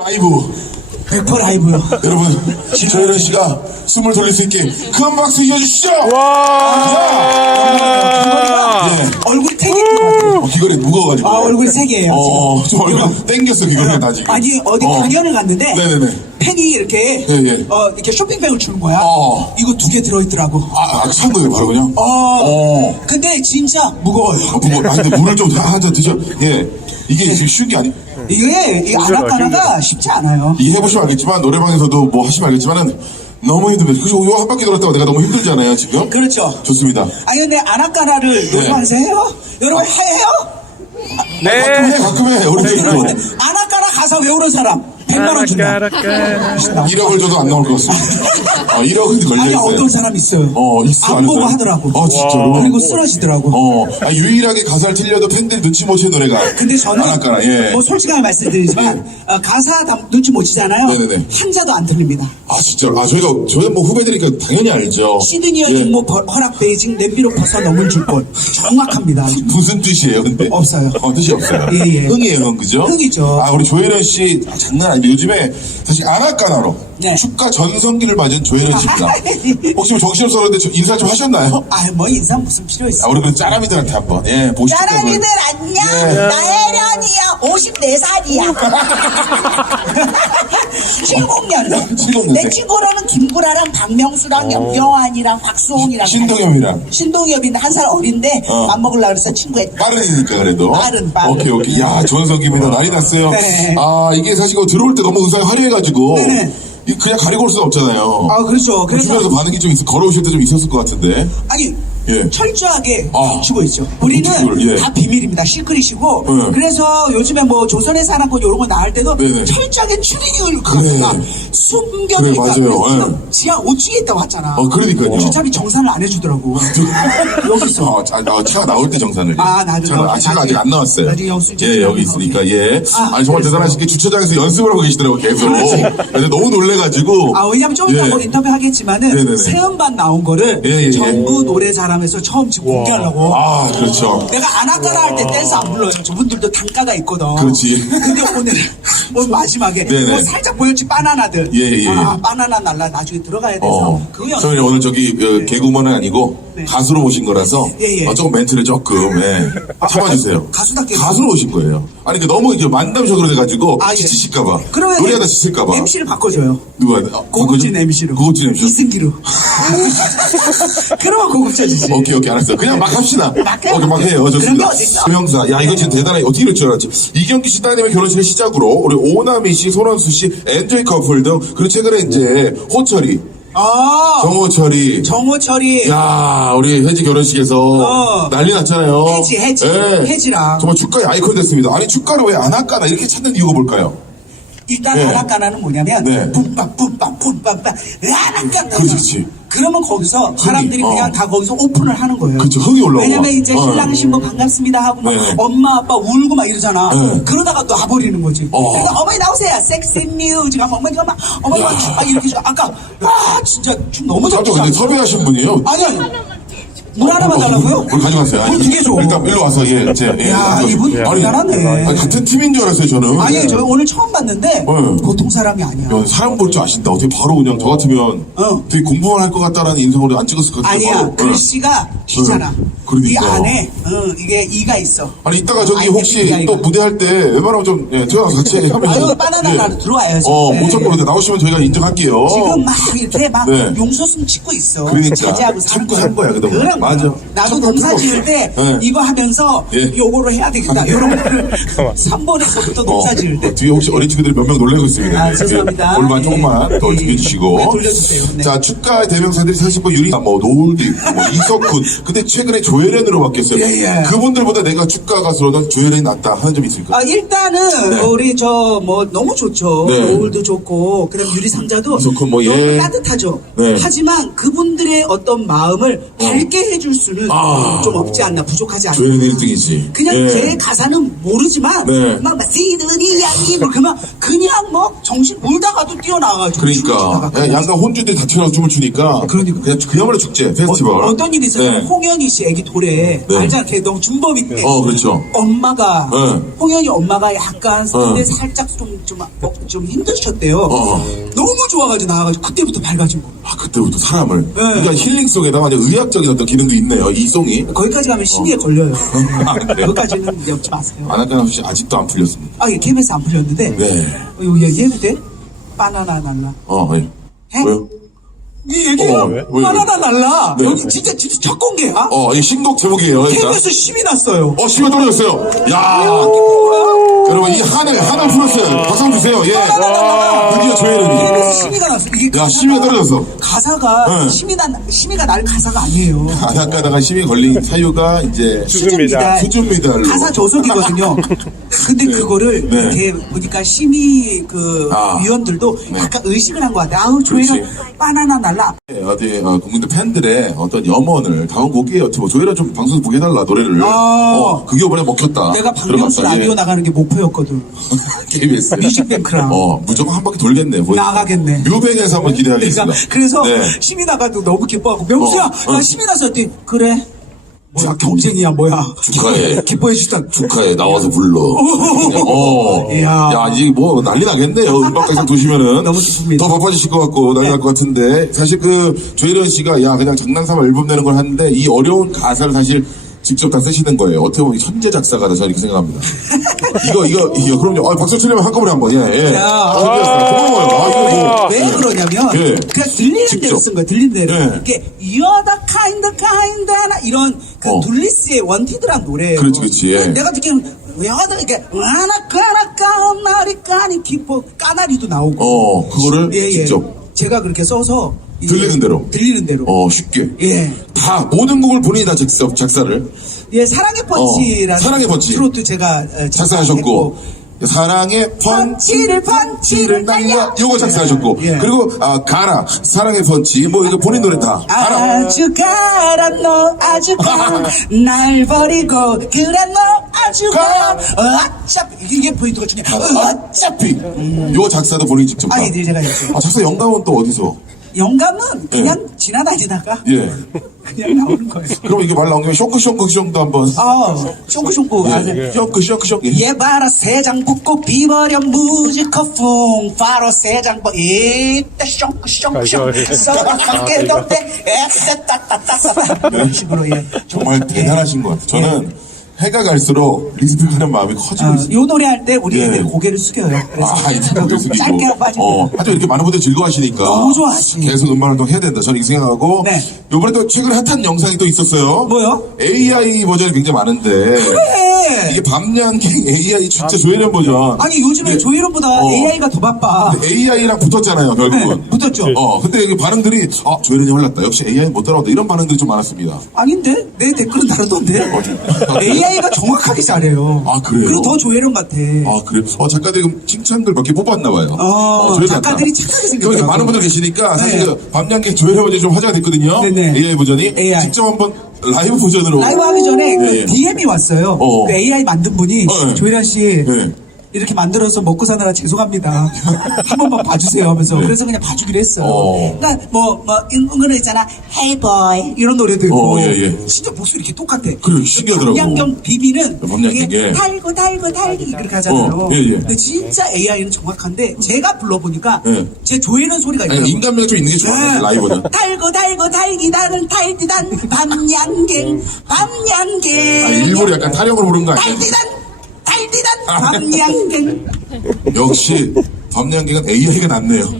라이브 100% 라이브요. 여러분 조혜련 씨가 숨을 돌릴 수 있게 큰 박수 이어주시죠. 예. 얼굴이 3개인 것 같아요. 귀걸이 무거워가지고. 얼굴이 3개예요. 좀 얼굴 땡겼어 귀걸이 나 지금. 아니 어디 강연을 갔는데 네네네. 팬이 이렇게 예. 이렇게 쇼핑백을 주는 거야. 이거 2개 들어있더라고. 산 거예요 바로 그냥. 근데 진짜 무거워요. 무거워. 근데 물을 좀 한 잔 드셔. 예. 이게 지금 쉬운 게 아니. 이게 아나까나가 쉽지 않아요. 이게 해보시면 알겠지만 노래방에서도 뭐 하시면 알겠지만은 너무 힘듭니다. 그죠? 요 한 바퀴 돌았다고 내가 너무 힘들잖아요 지금. 그렇죠. 좋습니다. 아니 근데 아나까나를 노래방에서 해요? 여러분 해요? 네. 가끔 해. 어른들도. 아나까나 가사 외우는 사람 100만원 준다. 1억을 줘도 안 나올 것 같습니다. 1억은 아니 걸려있어요. 어떤 사람 있어요. 있어. 안 보고 하더라고. 진짜로? 그리고 쓰러지더라고. 유일하게 가사를 틀려도 팬들이 눈치 못 채는 노래가. 근데 저는 아나까나, 예. 뭐 솔직하게 말씀드리지만 가사 눈치 못 채잖아요. 네네네. 한자도 안 틀립니다. 진짜로. 저희가 뭐 후배들이니까 당연히 알죠. 시드니어 예. 임모 허락 베이징 냄비로 벗어 넘은 줄곧 정확합니다. 무슨 뜻이에요, 근데? 없어요. 뜻이 없어요. 예. 흥이에요, 흥, 그죠? 흥이죠. 우리 조혜련 씨, 장난 아니에요. 요즘에 사실 아나까나로 네. 축가 전성기를 맞은 조혜련 씨입니다. 혹시 뭐 정신없었는데 인사 좀 하셨나요? 뭐 인사 무슨 필요 있어. 우리 그 짜라미들한테 한번, 보시죠. 짜라미들 안녕. 예. 나혜련이야. 54살이야. 70년생. 70년생. 내 친구로는 김구라랑 박명수랑 염경환이랑 박수홍이랑 신동엽이랑. 신동엽인데 한 살 어린데 맘먹으려고 그래서 친구했다. 빠른이니까 그래도. 빠른. 오케이. 야, 전성기입니다. 난리 났어요. 네. 이게 사실 들어올 때 너무 의상이 화려해가지고. 네네. 그냥 가리고 올 수는 없잖아요. 그렇죠. 그래서 주변에서 반응이 좀 걸어오실 때 좀 있었을 것 같은데. 아니 예. 철저하게 비추고 있죠. 우리는 예. 다 비밀입니다. 시크릿이고 네. 그래서 요즘에 뭐 조선의 사랑꾼 이런 거 나올 때도 네네. 철저하게 추리닝을 그래. 숨겨져 그래, 있다. 맞아요. 지금 지하 5층에 있다고 왔잖아. 그러니까요. 주차비 정산을 안 해주더라고. 여기서. 차가 나올 때 정산을. 나중에. 차가 아직 안 나왔어요. 나중에 영수증 예, 여기 있으니까, 예. 정말 그래서. 대단하신 게 주차장에서 연습을 하고 계시더라고요, 계속. 근데 너무 놀래가지고. 왜냐면 좀 이따 뭐 인터뷰 하겠지만은 네네네. 새음반 나온 거를 예. 전부 노래 잘하면서 처음 지금 공개하려고. 그렇죠. 내가 아나까나 할 때 댄스 안 불러요. 저분들도 단가가 있거든. 그렇지. 근데 오늘 마지막에 네네. 뭐 살짝 보였지 바나나들. 예. 바나나 날라 나중에 들어가야 돼서 그거 연습. 저희 오늘 개그우먼은 아니고 네. 가수로 모신 거라서 예. 조금 멘트를 조금 참아주세요. 가수답게. 가수로 모신 거예요. 아니 너무 이제 만담적으로 돼가지고 예. 지치실까봐. 그러면 노래하다 지칠까봐. MC를 바꿔줘요. 누가? 고급진 MC로. 고급진 MC. 이승기로. 그러면 고급져지지. 오케이 알았어요. 그냥 막 합시다. 해요. 막 해요. 좋습니다. 그런 게 어딨어. 명사. 야 이거 진짜 대단해. 어떻게 이럴 줄 알았지. 이경규 씨 따님의 결혼식을 시작으로 우리 오나미 씨, 손원수 씨, 엔조이 커플 등 그리고 최근에 이제 호철이, 정호철이. 정호철이. 우리 혜지 결혼식에서 난리 났잖아요. 혜지. 예. 혜지랑. 정말 축가의 아이콘 됐습니다. 아니 축가를 왜 안 할까나 이렇게 찾는 이유가 뭘까요? 일단 네. 아나까나는 뭐냐면 네. 뿜빰 아나까나. 그렇지. 그러면 거기서 사람들이 그냥 다 거기서 오픈을 하는 거예요. 그렇죠. 흥이 올라오고. 왜냐면 이제 신랑 신부 반갑습니다 하고 막 네. 엄마 아빠 울고 막 이러잖아. 네. 그러다가 놔버리는 거지. 그래서 어머니 나오세요. 섹시 뮤직 하면 어머니가 막 이렇게 아까 진짜 좀 너무 깜짝 잘했어. 근데 섭외하신 분이에요. 아니 물 하나만 달라고요? 물 가져가세요. 물 2개 줘. 일단 일로 와서 야, 이분 대단하네. 같은 팀인 줄 알았어요 저는. 아니 저 오늘 처음 봤는데 보통 사람이 아니야. 야, 사람 볼 줄 아신다. 어떻게 바로 그냥 저 같으면 되게 공부만 할 것 같다라는 인성으로 안 찍었을 것 같아요. 아니야 글씨가 키잖아. 그러니까. 이 안에 이게 이가 있어. 아니 이따가 저기 아니, 혹시 이가. 또 무대할 때 웬만하면 좀 태어나서 같이 하면 바나나로 들어와야지. 못 참고는데 나오시면 저희가 인정할게요. 지금 막 이렇게 막 네. 용서숨 짓고 있어. 그러니까. 자제하고 참고 산 거야, 그동안. 그럼 맞아. 나도 농사 지을 때 네. 이거 하면서 요거를 해야 되겠다. 이런 거를 3번에서부터 농사 지을 때. 뒤에 혹시 어린 친구들이 몇 명 놀래고 있습니다. 죄송합니다. 골반 조금만 더 죽여주시고. 네, 돌려주세요. 네. 자, 축가 대명사들이 사실 뭐 유리, 노을도 있고, 이석훈. 근데 최근에 조혜련으로 바뀌었어요. 예. 그분들보다 내가 축가 가수로는 조혜련이 낫다 하는 점이 있습니까? 일단은 우리 너무 좋죠. 네. 노을도 좋고 그다음 유리상자도 이석훈 너무 따뜻하죠. 네. 하지만 그분들의 어떤 마음을 밝게 해줄 수는 좀 없지 않나, 부족하지 않나. 조혜련이 1등이지. 그냥 예. 걔 가사는 모르지만 네. 막 시드니 양이 뭐 그만 그냥 뭐 정신 울다가도 뛰어나와가지고 그러니까 예, 양가 혼주들이 다 튀어나와서 춤을 추니까 그러니까. 그냥 그야말로 축제 페스티벌. 어떤 일이 있었냐면 네. 홍현희 씨 애기 돌에 네. 알잖아, 걔 너무 준범이 때 그렇죠. 엄마가 네. 홍현희 엄마가 약간 근데 네. 살짝 좀 힘드셨대요. 너무 좋아가지고 나와가지고 그때부터 밝아지고 아, 그때부터 사람을. 네. 그러니까 힐링송에다가 완전 의학적인 어떤 기능도 있네요. 이 송이. 거기까지 가면 심리에 걸려요. 아, 그래요? 그것까지는 엮지 마세요. 안할까나 혹시 아직도 안 풀렸습니다. 아, 예, KBS 안 풀렸는데 네. 이거 얘기해도 돼? 바나나 날라. 예. 해? 왜요? 이 얘기해요. 왜? 바나나 날라. 네. 여기 진짜 첫 공개야. 이 신곡 제목이에요. 일단. KBS 심이 났어요. 심이 떨어졌어요. 야 여러분, 이 한을 풀었어요. 박수 한번 주세요. 예. 드디어 조혜련이. KBS 심이가 났어. 이게 야, 심의가 떨어졌어. 가사가 네. 심이가 날 가사가 아니에요. 안할까다가 심이 걸린 사유가 이제 수준미달. 수준미달로. 가사 저속이거든요. 근데 그거를 네. 이렇게 보니까 심의 위원들도 약간 의식을 한 것 같아. 아우, 조혜련 그렇지. 바나나 날라. 어디 국민들 팬들의 어떤 염원을 다음 곡에 어떻게 뭐 조혜련 좀 방송 보게 해달라 노래를. 그게 이번에 먹혔다. 내가 박명수 들어갔다. 라디오 예. 나가는 게 목표였거든. KBS. 뮤직뱅크랑. 무조건 한 바퀴 돌겠네. 뭐. 나가겠네. 뮤뱅에서 한번 기대하겠습니다. 그래서 네. 심이 나가도 너무 기뻐하고 명수야 나 심이 나서 했더니 그래 뭐야 경쟁이야 뭐야 축하해. 기뻐해 주시다. 축하해. 나와서 불러. 이야. 야, 이제 뭐 난리 나겠네요. 음악회사 도시면은. 너무 기쁩니다. 더 바빠지실 것 같고 난리 날 것 같은데. 사실 조혜련 씨가 그냥 장난삼아 앨범 내는 걸 하는데 이 어려운 가사를 사실 직접 다 쓰시는 거예요. 어떻게 보면 천재 작사가다 저는 이렇게 생각합니다. 이거 그럼요. 박수 치려면 한꺼번에 한번. 예. 야. 고마워요. 이거 뭐. 왜 그러냐면 예. 그냥 들리는 직접. 대로 쓴 거야. 들리는 대로. 예. 이게 You're the kind 나 이런 둘리스의 원티드란 노래예요. 그렇지. 예. 내가 듣기에는 You're the 이게 까나리 기뻐 까나리도 나오고. 그거를 예. 직접. 제가 그렇게 써서 이제 들리는 대로. 쉽게. 예. 다 모든 곡을 본인이 다 작사를 예, 사랑의 펀치라는 사랑의 펀치. 트로트 제가 작사하셨고, 사랑의 펀치를 날려 요거 작사하셨고, 예. 그리고 가라 사랑의 펀치 뭐 이거 본인 노래 다 가라. 아주 가라 너 아주 가날 버리고 그래 너 아주 가 어차피 이게 포인트가 중요해. 어차피 요거 작사도 본인이 직접 다. 네, 제가 했죠. 작사 영감은 또 어디서? 영감은 그냥 지나다니다가 예. 그냥 나오는 거예요. 그럼 이게 말 나온 김에 숑크숑크숑도 한번. 숑크숑크 예. 숑크숑크숑. 얘 봐라 세장 붙고 비버려 무지커풍 바로 세장 이때 숑크숑크숑 서럽게 덕대 에세 따따따따 이런 식으로 예. 정말 대단하신 것 같아요. 저는 해가 갈수록 리스펙하는 마음이 커지고 있어요. 요 노래 할 때 우리 예. 애들 고개를 숙여요. 그래서 이제 고개 숙이고. 짧게 빠지고. 하여튼 이렇게 많은 분들이 즐거워하시니까. 너무 좋아하시. 계속 음반 활동 해야 된다. 저는 이렇게 생각하고. 네. 요번에 또 최근에 핫한 영상이 또 있었어요. 뭐요? AI 버전이 굉장히 많은데. 그래. 이게 밤양갱 AI 진짜 조혜련 버전. 아니 요즘에 네. 조혜련보다 AI가 더 바빠. AI랑 붙었잖아요, 결국은. 네, 붙었죠. 근데 이게 반응들이, 조혜련이 흘렀다. 역시 AI 못 따라온다. 이런 반응들이 좀 많았습니다. 아닌데? 내 댓글은 다르던데? AI가 정확하게 잘해요. 아, 그래요? 그리고 더 조혜련 같아. 그래요? 작가들이 그럼 칭찬글 몇 개 뽑았나봐요. 작가들이 착하게 생겼더라고요. 많은 분들 계시니까 사실 네. 그 밤양갱 조혜련 버전이 좀 화제가 됐거든요. 네네. AI 버전이. AI. 직접 한번 라이브 버전으로. 라이브 하기 전에 예, 예. DM이 왔어요. 그 AI 만든 분이 예. 조혜련 씨 예. 이렇게 만들어서 먹고 사느라 죄송합니다. 한 번만 봐주세요 하면서 네. 그래서 그냥 봐주기로 했어요. 그러니까 이런 거 있잖아. Hey boy 이런 노래도 있고 예. 진짜 목소리 이렇게 똑같아. 그래, 신기하더라고. 밤양경 비비는 밤양갱, 이게 예. 달고 그렇게 하잖아요. 예. 근데 진짜 AI는 정확한데 제가 불러보니까 예. 제 조혜련 소리가 있더라고요. 아니, 인간미가 좀 있는 게 좋아요. 라이브는. 달고 달기다는 달디단 밤양갱 일부러 약간 타령으로 부른 거 아니야? 달디단 밤양갱. 역시 밤양갱은 AI가 낫네요.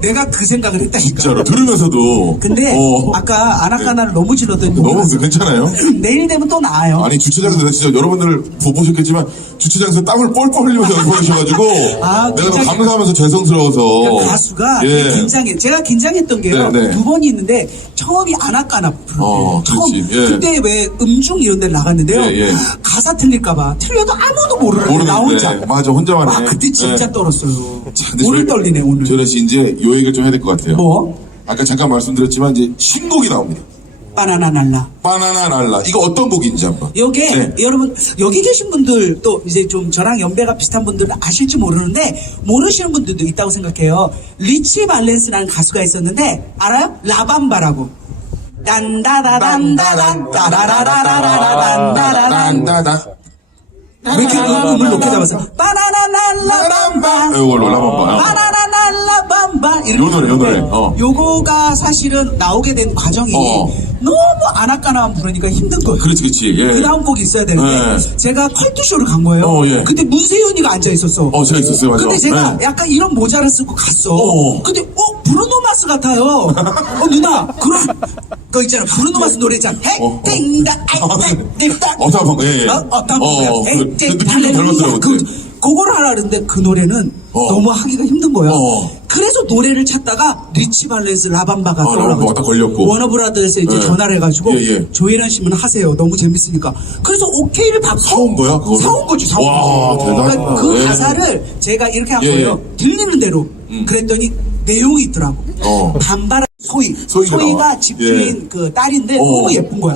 내가 그 생각을 했다니까. 진짜로 들으면서도. 근데 아까 아나카나를 너무 질렀더니 너무 괜찮아요? 내일 되면 또 나아요. 아니 주차장에서 내가 진짜 여러분들 보셨겠지만 주차장에서 땀을 뻘뻘 흘리면서 연습하셔가지고 내가 너무 감사하면서 죄송스러워서. 그러니까 가수가 예. 긴장해. 제가 긴장했던 게요. 네. 두 번이 있는데 처음이 아나까나 불렀대요. 처음. 그렇지. 예. 그때 왜 음중 이런 데를 나갔는데요. 예. 가사 틀릴까봐 틀려도 아무도 모르는데 나 혼자. 맞아, 혼자만 해. 그때 진짜 예. 떨었어요. 근데 오늘 떨리네 오늘. 조혜련 씨 이제 요 얘기를 좀 해야 될 것 같아요. 뭐? 아까 잠깐 말씀드렸지만 이제 신곡이 나옵니다. 바나나 날라. 바나나 랄라. 이거 어떤 곡인지 한번. 요게 네. 여러분 여기 계신 분들 또 이제 좀 저랑 연배가 비슷한 분들은 아실지 모르는데 모르시는 분들도 있다고 생각해요. 리치 발렌스라는 가수가 있었는데 알아요? 라밤바라고. 딴다다단다단 따라라라라라단다라단. 딴다다. 왜 이렇게 음을 높게 잡았어? 바나나 날라 밤바. 이거 롤라밤바. 바나나 날라 밤바. 이렇게 요 노래, 요 노래. 하는데 어. 요거가 사실은 나오게 된 과정이 너무 아나까나만 부르니까 힘든 거예요. 그렇지, 그렇지. 예. 그 다음 곡이 있어야 되는데 네. 제가 컬투쇼를 간 거예요. 예. 근데 문세윤이가 앉아 있었어. 제가 있었어요, 맞아. 근데 제가 네. 약간 이런 모자를 쓰고 갔어. 어. 근데 브루노 마스 같아요. 누나 그런 거 있잖아. 브루노 마스 노래 있잖아. 땡다 땡다. 어떤 방, 예. 어떤 그 느낌이 닮았더라고요. 그거를 하라 그랬는데 그 노래는 너무 하기가 힘든 거야. 그래서 노래를 찾다가 리치 발렌스 라밤바가 라밤바가 딱 떠올라가지고 걸렸고. 워너브라더스에 이제 예. 전화를 해가지고 예, 예. 조혜련 씨면 하세요. 너무 재밌으니까. 그래서 오케이를 받고 사온 거야, 그거를? 사온 거지. 사온 와, 거지. 대단하다. 그러니까 그 예. 가사를 제가 이렇게 한 예, 거예요. 들리는 대로. 그랬더니 내용이 있더라고. 반바라 소희가 소희가 나와. 집주인 예. 그 딸인데 너무 예쁜 거야.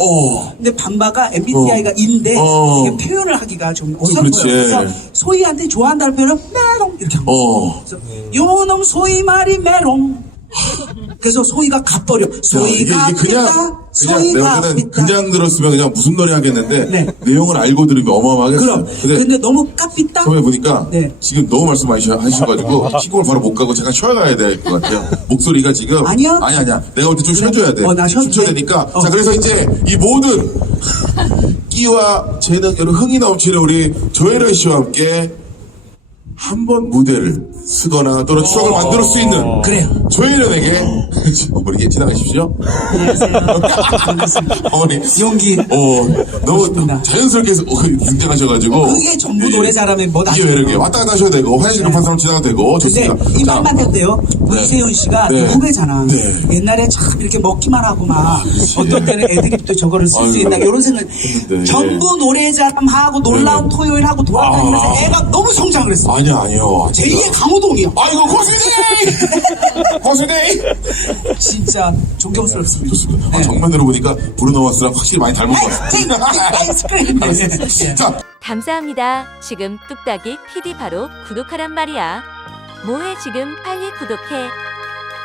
근데 반바가 MBTI가 인데 이게 표현을 하기가 좀 어설퍼요. 그렇지. 그래서 소희한테 좋아한다는 표현을 메롱 이렇게 한 거야. 그래서 요놈 소희 말이 메롱. 그래서 소희가 갚버려. 소희가 이게 삐다. 소희가 내가 그냥, 삐다. 그냥 들었으면 그냥 무슨 노래 하겠는데 네. 내용을 알고 들으면 어마어마하겠어요. 그럼. 근데 너무 깝삐다. 처음에 보니까 네. 지금 너무 말씀 많이 하셔가지고 시골 바로 못 가고 제가 쉬어가야 될 것 같아요. 목소리가 지금 아니야. 아니야. 내가 볼 때 좀 쉬어줘야 돼. 나 쉬어도 쉬어야 돼. 되니까. 자, 그래서 이제 이 모든 끼와 재능, 여러 흥이 넘치는 우리 조혜련 씨와 함께 한 번 무대를 쓰거나 또는 추억을 만들 수 있는 그래요. 조혜련에게 어머니 지나가십시오. 안녕하세요. 어머니 용기. 너무 좋습니다. 자연스럽게 등장하셔가지고 그게 전부 노래 잘하면 뭐다. 이게 왜 이렇게 왔다 갔다 하셔야 되고 화장실 급한 사람 지나가도 되고 근데 좋습니다. 이 자, 말만 해도 돼요. 문세윤 씨가 네. 후배잖아. 네. 옛날에 참 이렇게 먹기만 하고 막 어떤 때는 애드립도 저거를 쓸 수 아유. 있나 이런 생각. 네. 전부 노래 잘하고 놀라운 네. 토요일 하고 돌아다니면서 애가 너무 성장을 했어. 아니요. 제2의 강호동이야. 아이고 고수데이 고수데이 진짜 존경스럽습니다. 좋습니다. 네. 정면으로 보니까 브루노마스랑 확실히 많이 닮은 것 같아요. 아이스크림. 자, 감사합니다. 지금 뚝딱이 PD 바로 구독하란 말이야. 뭐해 지금 빨리 구독해.